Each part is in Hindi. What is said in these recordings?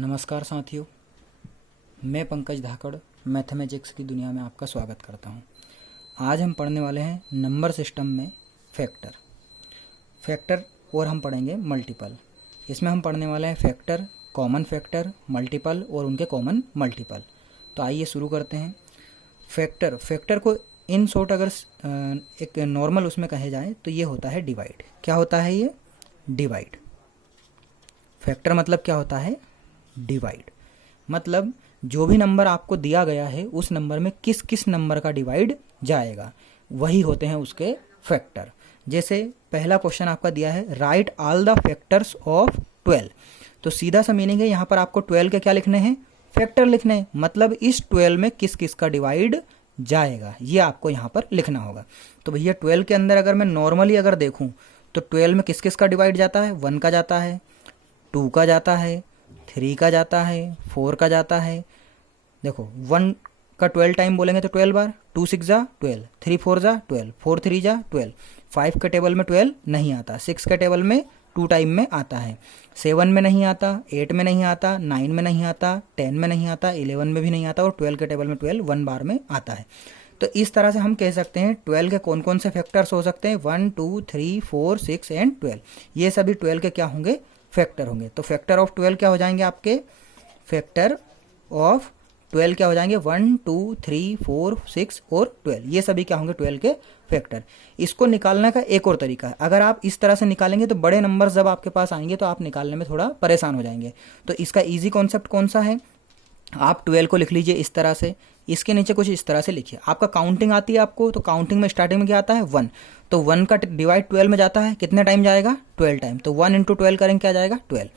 नमस्कार साथियों, मैं पंकज धाकड़ मैथमेटिक्स की दुनिया में आपका स्वागत करता हूं। आज हम पढ़ने वाले हैं नंबर सिस्टम में फैक्टर और हम पढ़ेंगे मल्टीपल। इसमें हम पढ़ने वाले हैं फैक्टर, कॉमन फैक्टर, मल्टीपल और उनके कॉमन मल्टीपल। तो आइए शुरू करते हैं। फैक्टर को इन शॉर्ट अगर एक नॉर्मल उसमें कहे जाए तो ये होता है डिवाइड। क्या होता है ये? डिवाइड। फैक्टर मतलब क्या होता है? डिवाइड। मतलब जो भी नंबर आपको दिया गया है उस नंबर में किस किस नंबर का डिवाइड जाएगा, वही होते हैं उसके फैक्टर। जैसे पहला क्वेश्चन आपका दिया है, right all the factors of 12। तो सीधा सा मीनिंग है यहाँ पर आपको 12 के क्या लिखने हैं? फैक्टर लिखने हैं। मतलब इस 12 में किस किस का डिवाइड जाएगा ये आपको यहाँ पर लिखना होगा। तो भैया 12 के अंदर अगर मैं नॉर्मली अगर देखूँ तो 12 में किस किस का डिवाइड जाता है? 1 का जाता है, 2 का जाता है, 3 का जाता है, 4 का जाता है। देखो 1 का 12 टाइम बोलेंगे तो 12 बार, 2 6 जा 12, 3 4 जा 12, 4 3 जा 12। 5 के टेबल में 12 नहीं आता, 6 के टेबल में 2 टाइम में आता है, 7 में नहीं आता, 8 में नहीं आता, 9 में नहीं आता, 10 में नहीं आता, 11 में भी नहीं आता और 12 के टेबल में 12 1 बार में आता है। तो इस तरह से हम कह सकते हैं 12 के कौन कौन से फैक्टर्स हो सकते हैं? 1 2 3 4 6 एंड 12। ये सभी 12 के क्या होंगे? फैक्टर होंगे। तो फैक्टर ऑफ 12 क्या हो जाएंगे आपके? फैक्टर ऑफ 12 क्या हो जाएंगे? 1 2 3 4 6 और 12। ये सभी क्या होंगे? 12 के फैक्टर। इसको निकालने का एक और तरीका है। अगर आप इस तरह से निकालेंगे तो बड़े नंबर जब आपके पास आएंगे तो आप निकालने में थोड़ा परेशान हो जाएंगे। तो इसका ईजी कॉन्सेप्ट कौन सा है? आप 12 को लिख लीजिए इस तरह से, इसके नीचे कुछ इस तरह से लिखिए। आपका काउंटिंग आती है आपको, तो काउंटिंग में स्टार्टिंग में क्या आता है? 1। तो 1 का डिवाइड 12 में जाता है, कितने टाइम जाएगा? 12 टाइम। तो 1 × 12 करेंगे, क्या जाएगा? 12।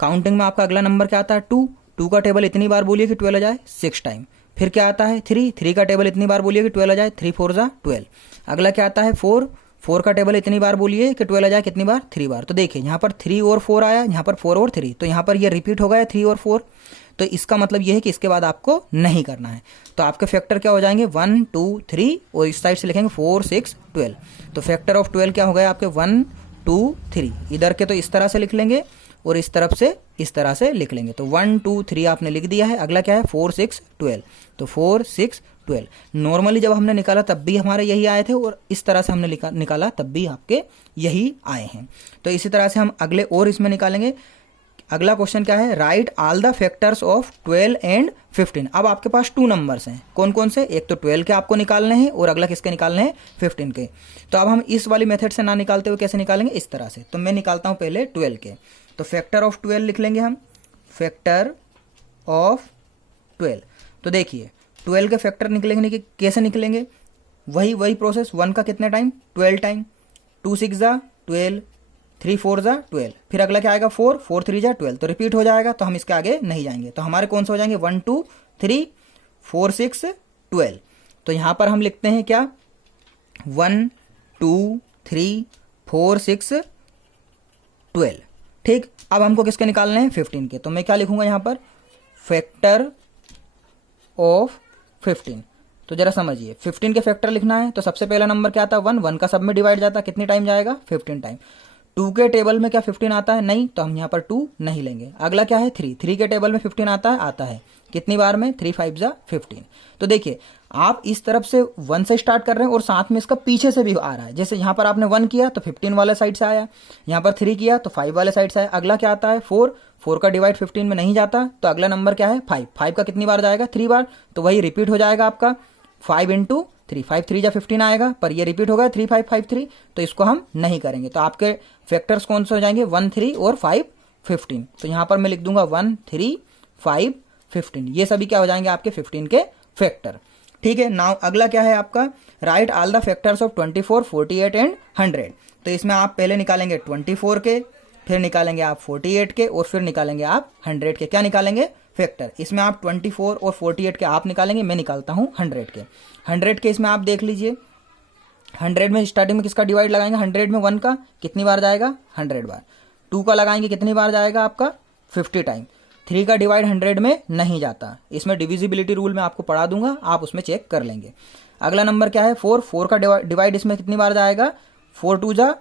काउंटिंग में आपका अगला नंबर क्या आता है? 2। 2 का टेबल इतनी बार बोलिए कि 12 आ जाए, 6 टाइम। फिर क्या आता है? 3। 3 का टेबल इतनी बार बोलिए कि 12 आ जाए, 3 4 जा 12। अगला क्या आता है? 4। 4 का टेबल इतनी बार बोलिए कि 12 आ जाए, कितनी बार? 3 बार। तो देखिए यहाँ पर 3 और 4 आया, यहाँ पर 4 और 3, तो यहाँ पर ये रिपीट हो गया 3 और 4। तो इसका मतलब ये है कि इसके बाद आपको नहीं करना है। तो आपके फैक्टर क्या हो जाएंगे? 1 2 3 और इस साइड से लिखेंगे 4 6 12। तो फैक्टर ऑफ 12 क्या हो गया आपके? 1 2 3। इधर के तो इस तरह से लिख लेंगे और इस तरफ से इस तरह से लिख लेंगे। तो 1 2 3 आपने लिख दिया है। अगला क्या है? 4 6 12। तो 4 6 12। नॉर्मली जब हमने निकाला तब भी हमारे यही आए थे और इस तरह से हमने निकाला तब भी आपके यही आए हैं। तो इसी तरह से हम अगले और इसमें निकालेंगे। अगला क्वेश्चन क्या है? Right all the factors of 12 and 15। अब आपके पास 2 नंबर्स हैं, कौन कौन से? एक तो 12 के आपको निकालने हैं और अगला किसके निकालने हैं? 15 के। तो अब हम इस वाली मेथड से ना निकालते हुए कैसे निकालेंगे? इस तरह से। तो मैं निकालता हूं पहले 12 के। तो फैक्टर ऑफ 12 लिख लेंगे हम, फैक्टर ऑफ 12। तो देखिए 12 के फैक्टर निकलेंगे कि कैसे निकलेंगे? वही प्रोसेस। 1 का कितने टाइम? 12 टाइम। 2 6 जा 12, 3 4 जा 12। फिर अगला क्या आएगा? 4 4 3 जा 12। तो रिपीट हो जाएगा, तो हम इसके आगे नहीं जाएंगे। तो हमारे कौन से हो जाएंगे? 1 2 3 4 6 12। तो यहाँ पर हम लिखते हैं क्या? 1 2 3 4 6 12। ठीक। अब हमको किसके निकालने हैं? 15 के। तो मैं क्या लिखूंगा यहाँ पर? Factor of 15। तो जरा समझिए, 15 के फैक्टर लिखना है तो सबसे पहला नंबर क्या आता है? 1। 1 का सब में डिवाइड जाता है, कितनी टाइम जाएगा? 15 टाइम। 2 के टेबल में क्या 15 आता है? नहीं, तो हम यहाँ पर 2 नहीं लेंगे। अगला क्या है? 3। 3 के टेबल में 15 आता है? आता है। कितनी बार में? 3 5 जा 15। तो देखिए आप इस तरफ से 1 से स्टार्ट कर रहे हैं और साथ में इसका पीछे से भी आ रहा है। जैसे यहाँ पर आपने 1 किया तो 15 वाले साइड से आया, यहाँ पर 3 किया तो 5 वाले साइड से आया। अगला क्या आता है? 4। 4 का डिवाइड 15 में नहीं जाता, तो अगला नंबर क्या है? 5। 5 का कितनी बार जाएगा? 3 बार। तो वही रिपीट हो जाएगा आपका 5 × 3। 5 3 जा 15 आएगा, पर ये रिपीट होगा 3 5 5 3। तो इसको हम नहीं करेंगे। तो आपके फैक्टर्स कौन से हो जाएंगे? 1 3 और 5 15। तो यहाँ पर मैं लिख दूंगा 1 3 5 15। ये सभी क्या हो जाएंगे? आपके 15 के फैक्टर। ठीक है। नाउ अगला क्या है आपका? Right all the factors of 24 48 and 100। तो इसमें आप पहले निकालेंगे 24 के, फिर निकालेंगे आप 48 के और फिर निकालेंगे आप 100 के। क्या निकालेंगे? फैक्टर। इसमें आप 24 और 48 के आप निकालेंगे, मैं निकालता हूं 100 के। 100 के इसमें आप देख लीजिए, 100 में स्टार्टिंग में किसका डिवाइड लगाएंगे? 100 में 1 का कितनी बार जाएगा? 100 बार। 2 का लगाएंगे, कितनी बार जाएगा आपका? 50 टाइम। 3 का डिवाइड 100 में नहीं जाता, इसमें डिविजिबिलिटी रूल में आपको पढ़ा दूंगा, आप उसमें चेक कर लेंगे। अगला नंबर क्या है? 4। 4 का डिवाइड इसमें कितनी बार जाएगा? 4 2 जा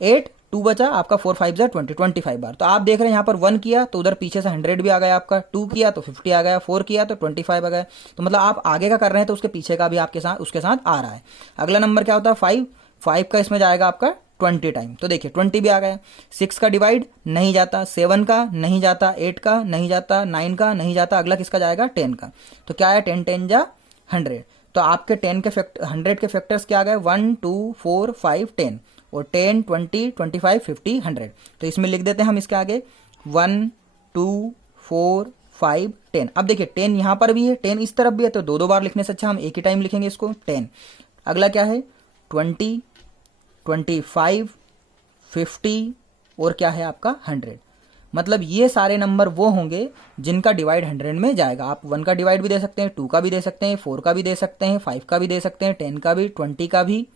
8 2 बचा आपका 4 5 जा 20, 25 बार। तो आप देख रहे हैं यहाँ पर 1 किया तो उधर पीछे से 100 भी आ गया आपका, 2 किया तो 50 आ गया, 4 किया तो 25 आ गया। तो मतलब आप आगे का कर रहे हैं तो उसके पीछे का भी आपके साथ उसके साथ आ रहा है। अगला नंबर क्या होता है 5, 5 का इसमें जाएगा आपका 20 टाइम, तो देखिए 20 भी आ गया। 6 का डिवाइड नहीं जाता, 7 का नहीं जाता, 8 का नहीं जाता, 9 का नहीं जाता, अगला किसका जाएगा 10 का। तो क्या है 10 10 जा 100। तो आपके 100 के फैक्टर्स क्या आ गए 1 2 4 5 10 और 10 20 25 50 100। तो इसमें लिख देते हैं हम इसके आगे 1 2 4 5 10। अब देखिए 10 यहाँ पर भी है, 10 इस तरफ भी है, तो 2 बार लिखने से अच्छा हम एक ही टाइम लिखेंगे इसको 10। अगला क्या है 20 25 50 और क्या है आपका 100। मतलब ये सारे नंबर वो होंगे जिनका डिवाइड 100 में जाएगा। आप 1 का डिवाइड भी दे सकते हैं, 2 का भी दे सकते हैं, 4 का भी दे सकते हैं, 5 का भी दे सकते हैं, 10 का भी, 20 का भी,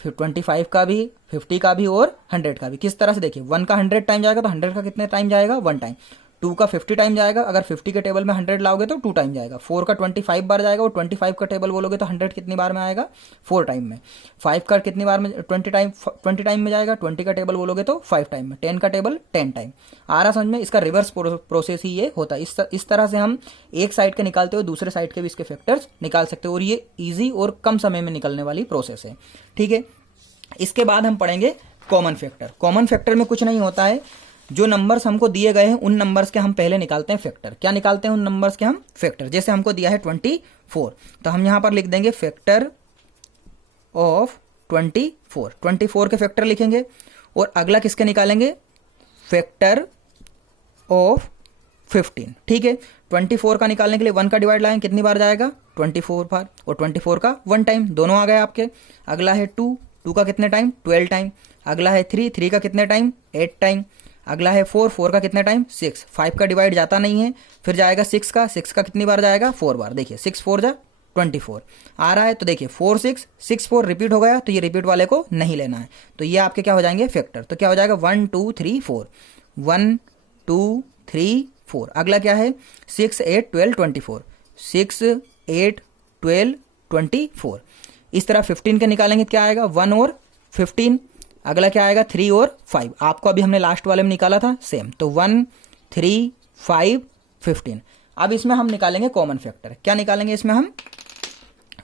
फिर 25 का भी, 50 का भी और 100 का भी। किस तरह से देखिए 1 का 100 टाइम जाएगा तो 100 का कितने टाइम जाएगा 1 टाइम। 2 का 50 टाइम जाएगा, अगर 50 के टेबल में 100 लाओगे तो 2 टाइम जाएगा। 4 का 25 बार जाएगा और 25 का टेबल बोलोगे तो 100 कितनी बार में आएगा 4 टाइम में। 5 का कितनी बार में 20 टाइम में जाएगा, 20 का टेबल बोलोगे तो 5 टाइम में। 10 का टेबल 10 टाइम। आ रहा समझ में, इसका रिवर्स प्रोसेस ही ये होता है। इस तरह से हम एक साइड के निकालते हुए दूसरे साइड के भी इसके फैक्टर्स निकाल सकते हो और ये ईजी और कम समय में निकलने वाली प्रोसेस है। ठीक है, इसके बाद हम पढ़ेंगे कॉमन फैक्टर। कॉमन फैक्टर में कुछ नहीं होता है, जो नंबर्स हमको दिए गए हैं उन नंबर्स के हम पहले निकालते हैं फैक्टर। क्या निकालते हैं उन नंबर्स के हम फैक्टर। जैसे हमको दिया है 24, तो हम यहां पर लिख देंगे फैक्टर ऑफ 24। 24 के फैक्टर लिखेंगे और अगला किसके निकालेंगे फैक्टर ऑफ 15। ठीक है, 24 का निकालने के लिए 1 का डिवाइड लाएंगे, कितनी बार जाएगा 24 बार, और 24 का 1 टाइम, दोनों आ गए आपके। अगला है 2 का कितने टाइम 12 टाइम। अगला है 3 का कितने टाइम 8 टाइम। अगला है 4 का कितने टाइम 6। 5 का डिवाइड जाता नहीं है, फिर जाएगा 6 का कितनी बार जाएगा 4 बार। देखिए 6 4 जा 24 आ रहा है, तो देखिए 4 6 6 4 रिपीट हो गया, तो ये रिपीट वाले को नहीं लेना है। तो ये आपके क्या हो जाएंगे फैक्टर। तो क्या हो जाएगा 1 2 3 4, 1 2 3 4। अगला क्या है 6 8 12 24, 6 8 12 24। इस तरह 15 के निकालेंगे, क्या आएगा 1 और 15। अगला क्या आएगा 3 और 5। आपको अभी हमने लास्ट वाले में निकाला था सेम, तो 1 3 5 15। अब इसमें हम निकालेंगे कॉमन फैक्टर। क्या निकालेंगे इसमें हम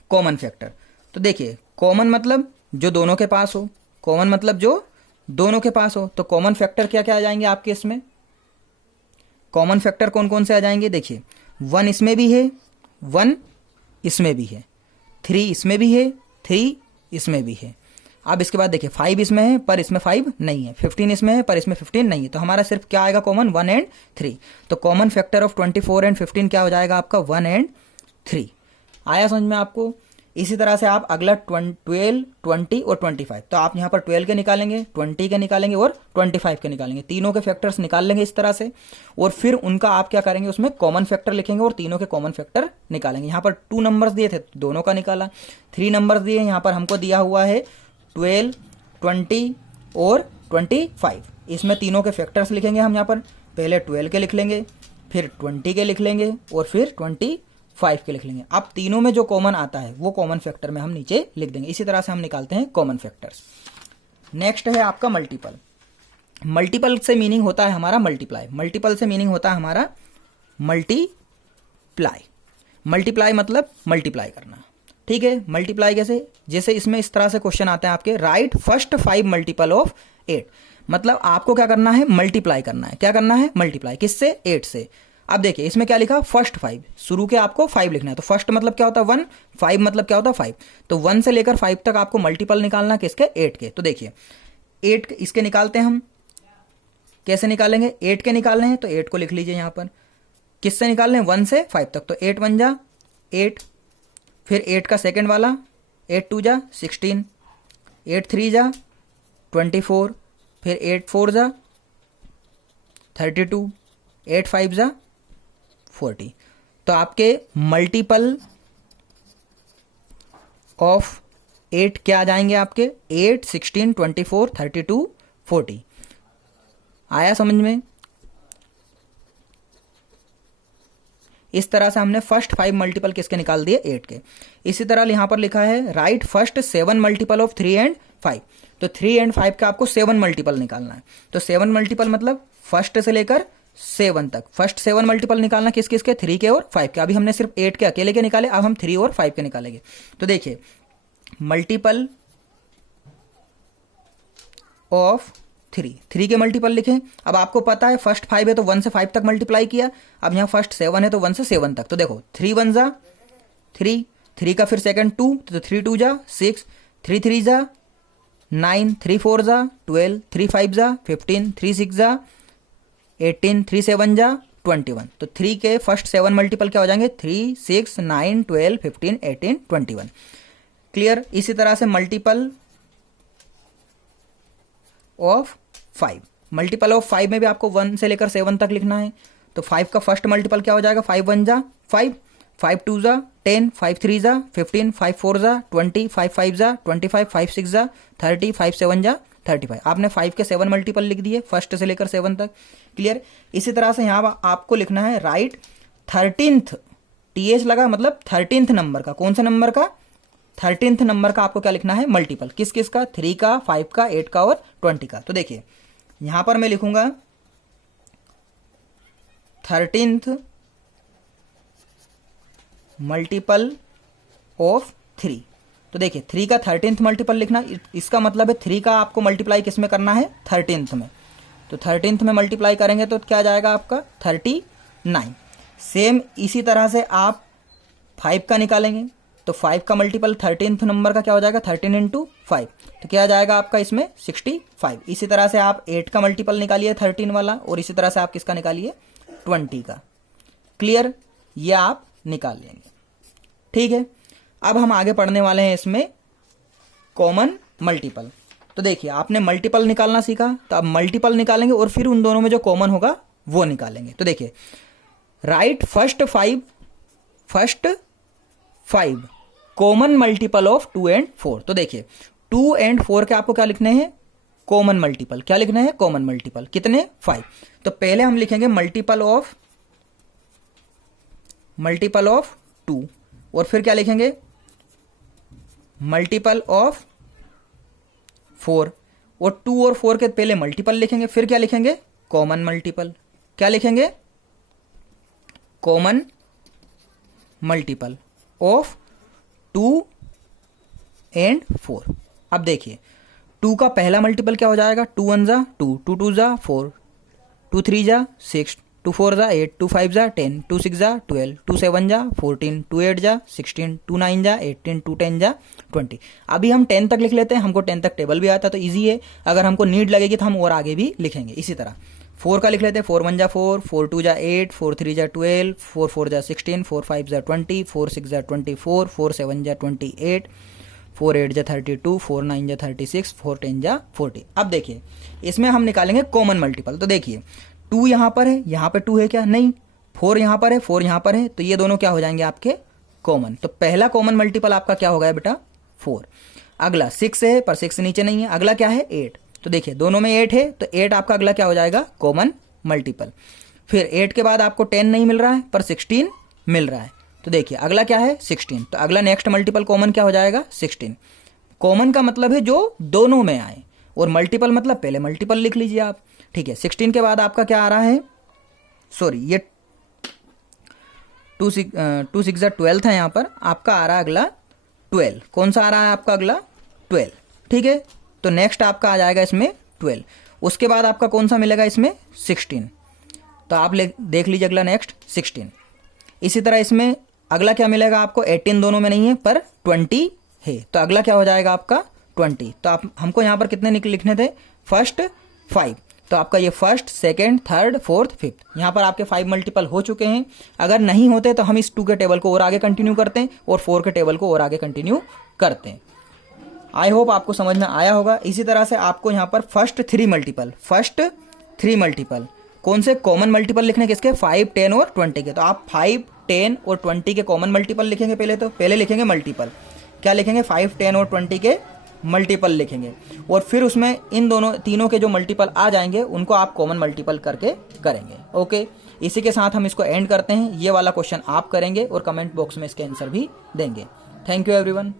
कॉमन फैक्टर। तो देखिए कॉमन मतलब जो दोनों के पास हो, कॉमन मतलब जो दोनों के पास हो। तो कॉमन फैक्टर क्या क्या आ जाएंगे आपके इसमें, कॉमन फैक्टर कौन कौन से आ जाएंगे। देखिए 1 इसमें भी है, 1 इसमें भी है, 3 इसमें भी है, 3 इसमें भी है। अब इसके बाद देखिए 5 इसमें है पर इसमें 5 नहीं है, 15 इसमें है पर इसमें 15 नहीं है। तो हमारा सिर्फ क्या आएगा कॉमन 1 एंड 3। तो कॉमन फैक्टर ऑफ 24 एंड 15 क्या हो जाएगा आपका 1 एंड 3। आया समझ में आपको। इसी तरह से आप अगला 12 20 और 25। तो आप यहाँ पर 12 के निकालेंगे, 20 के निकालेंगे और 25 के निकालेंगे। तीनों के फैक्टर्स निकाल लेंगे इस तरह से, और फिर उनका आप क्या करेंगे उसमें कॉमन फैक्टर लिखेंगे और तीनों के कॉमन फैक्टर निकालेंगे। यहाँ पर 2 नंबर्स दिए थे दोनों का निकाला, 3 नंबर्स दिए, यहाँ पर हमको दिया हुआ है 12 20 और 25। इसमें तीनों के फैक्टर्स लिखेंगे हम। यहाँ पर पहले 12 के लिख लेंगे, फिर 20 के लिख लेंगे और फिर 25 के लिख लेंगे। अब तीनों में जो कॉमन आता है वो कॉमन फैक्टर में हम नीचे लिख देंगे। इसी तरह से हम निकालते हैं कॉमन फैक्टर्स। नेक्स्ट है आपका मल्टीपल। मल्टीपल से मीनिंग होता है हमारा मल्टीप्लाई। मल्टीपल से मीनिंग होता है हमारा मल्टीप्लाई। मल्टीप्लाई मतलब मल्टीप्लाई करना। ठीक है, मल्टीप्लाई कैसे, जैसे इसमें इस तरह से क्वेश्चन आते हैं आपके, राइट फर्स्ट 5 मल्टीपल ऑफ 8। मतलब आपको क्या करना है मल्टीप्लाई करना है। क्या करना है मल्टीप्लाई, किससे 8 से। अब देखिए इसमें क्या लिखा फर्स्ट 5, शुरू के आपको 5 लिखना है। तो फर्स्ट मतलब क्या होता है 1, 5 मतलब क्या होता है 5। तो 1 से लेकर 5 तक आपको मल्टीपल निकालना किसके 8 के। तो देखिए 8 इसके निकालते हैं हम, कैसे निकालेंगे 8 के निकालने हैं तो 8 को लिख लीजिए यहाँ पर। किससे निकालने हैं 1 से 5 तक। तो 8 1 जा 8, फिर 8 का सेकेंड वाला 8 2 जा 16, 8 3 जा 24, फिर 8 4 जा 32, 8 5 जा 40। तो आपके मल्टीपल ऑफ 8 क्या आ जाएंगे आपके 8 16 24 32 40। आया समझ में। इस तरह से हमने फर्स्ट 5 मल्टीपल किसके निकाल दिए 8 के। इसी तरह यहां पर लिखा है right first 7 multiple of 3 and 5। तो 3 एंड 5 का आपको 7 मल्टीपल निकालना है। तो 7 मल्टीपल मतलब फर्स्ट से लेकर 7 तक। फर्स्ट 7 मल्टीपल निकालना किस किस के, 3 के और 5 के। अभी हमने सिर्फ 8 के अकेले के निकाले, अब हम 3 और 5 के निकालेंगे। तो देखिए मल्टीपल ऑफ 3 के मल्टीपल लिखें। अब आपको पता है फर्स्ट 5 है तो 1 से 5 तक मल्टीप्लाई किया। अब यहाँ फर्स्ट 7 है तो 1 से 7 तक। तो देखो 3 1 जा 3, 3 का फिर सेकंड 2, तो 3 2 जा 6, 3 3 जा 9, 3 4 जा 12, 3 5 जा 15, 3 6 जा 18, 3 7 जा 21। तो 3 के फर्स्ट 7 मल्टीपल क्या हो जाएंगे, 3 6 9 12 15 18 21। क्लियर। इसी तरह से मल्टीपल ऑफ 5, मल्टीपल ऑफ 5 में भी आपको 1 से लेकर 7 तक लिखना है। तो 5 का फर्स्ट मल्टीपल क्या हो जाएगा, 5 1 जा 5, 5 2 जा 10, 5 3 जा 15, 5 4 जा 20, 5 5 जा 25, 5 6 जा 30, 5 7 जा 35। आपने 5 के 7 मल्टीपल लिख दिए फर्स्ट से लेकर 7 तक। क्लियर। इसी तरह से यहाँ आपको लिखना है राइट 13th, TH लगा मतलब 13th नंबर का, कौन से नंबर का, 13th नंबर का आपको क्या लिखना है, मल्टीपल। किस किस का, 3 का 5 का 8 का और 20 का। तो देखिए यहां पर मैं लिखूंगा 13th मल्टीपल ऑफ 3। तो देखिए 3 का 13th मल्टीपल लिखना, इसका मतलब है 3 का आपको मल्टीप्लाई किस में करना है, 13th में। तो 13th में मल्टीप्लाई करेंगे तो क्या जाएगा आपका 39। सेम इसी तरह से आप 5 का निकालेंगे। तो 5 का मल्टीपल 13th नंबर का क्या हो जाएगा, 13 इंटू 5, तो क्या आ जाएगा आपका इसमें 65। इसी तरह से आप 8 का मल्टीपल निकालिए 13 वाला, और इसी तरह से आप किसका निकालिए, 20 का। क्लियर, ये आप निकाल लेंगे। ठीक है, अब हम आगे पढ़ने वाले हैं इसमें कॉमन मल्टीपल। तो देखिए आपने मल्टीपल निकालना सीखा, तो अब मल्टीपल निकालेंगे और फिर उन दोनों में जो कॉमन होगा वो निकालेंगे। तो देखिए right first 5 common multiple of 2 and 4। तो देखिए 2 एंड 4 के आपको क्या लिखने हैं, कॉमन मल्टीपल। क्या लिखना है, कॉमन मल्टीपल। कितने, 5। तो पहले हम लिखेंगे मल्टीपल ऑफ 2, और फिर क्या लिखेंगे, मल्टीपल ऑफ 4। और 2 और 4 के पहले मल्टीपल लिखेंगे, फिर क्या लिखेंगे, कॉमन मल्टीपल। क्या लिखेंगे, कॉमन मल्टीपल ऑफ 2 एंड 4। अब देखिए 2 का पहला मल्टीपल क्या हो जाएगा, 2 1 जा 2, 2 2 जा 4, 2 3 जा 6, 2 4 जा 8, 2 5 जा 10, 2 6 जा 12, 2 7 जा 14, 2 8 जा 16, 2 9 जा 18, 2 10 जा 20। अभी हम 10 तक लिख लेते हैं, हमको 10 तक टेबल भी आता है तो ईजी है। अगर हमको नीड लगेगी तो हम और आगे भी लिखेंगे। इसी तरह 4 का लिख लेते हैं, 4 1 जा 4, 4 2 जा 8, 4 3 जा 12, 4 4 जा 16, 4 5 जा 20, 4 6 जा 24, 4 7 जा 28, 4 8 जा 32, 4 9 जा 36, 4 10 जा 40। अब देखिए इसमें हम निकालेंगे कॉमन मल्टीपल। तो देखिए 2 यहाँ पर है, यहाँ पे 2 है क्या, नहीं। 4 यहाँ पर है, 4 यहाँ पर है, तो ये दोनों क्या हो जाएंगे आपके कॉमन। तो पहला कॉमन मल्टीपल आपका क्या हो गया बेटा, 4। अगला 6 है पर 6 नीचे नहीं है, अगला क्या है, 8। तो देखिए दोनों में 8 है, तो 8 आपका अगला क्या हो जाएगा, कॉमन मल्टीपल। फिर 8 के बाद आपको 10 नहीं मिल रहा है पर 16 मिल रहा है, तो देखिए अगला क्या है, 16। तो अगला नेक्स्ट मल्टीपल कॉमन क्या हो जाएगा, 16। कॉमन का मतलब है जो दोनों में आए, और मल्टीपल मतलब पहले मल्टीपल लिख लीजिए आप। ठीक है, 16 के बाद आपका क्या आ रहा है, सॉरी ये 2 6 12 था, यहाँ पर आपका आ रहा है अगला 12। कौन सा आ रहा है आपका अगला, 12। ठीक है, तो नेक्स्ट आपका आ जाएगा इसमें 12। उसके बाद आपका कौन सा मिलेगा इसमें, 16। तो आप देख लीजिए अगला नेक्स्ट 16। इसी तरह इसमें अगला क्या मिलेगा आपको, 18 दोनों में नहीं है पर 20 है, तो अगला क्या हो जाएगा आपका 20। तो आप हमको यहाँ पर कितने लिखने थे, फर्स्ट 5। तो आपका ये first, second, third, fourth, fifth, यहाँ पर आपके 5 मल्टीपल हो चुके हैं। अगर नहीं होते तो हम इस 2 के टेबल को और आगे कंटिन्यू करते हैं और 4 के टेबल को और आगे कंटिन्यू करते हैं। आई होप आपको समझ में आया होगा। इसी तरह से आपको यहाँ पर फर्स्ट 3 मल्टीपल कौन से, कॉमन मल्टीपल लिखने किसके, 5 10 और 20 के। तो आप 5 10 और 20 के कॉमन मल्टीपल लिखेंगे पहले लिखेंगे मल्टीपल। क्या लिखेंगे, 5 10 और 20 के मल्टीपल लिखेंगे, और फिर उसमें इन तीनों के जो मल्टीपल आ जाएंगे उनको आप कॉमन मल्टीपल करके करेंगे। ओके, इसी के साथ हम इसको एंड करते हैं। ये वाला क्वेश्चन आप करेंगे और कमेंट बॉक्स में इसके आंसर भी देंगे। Thank you everyone.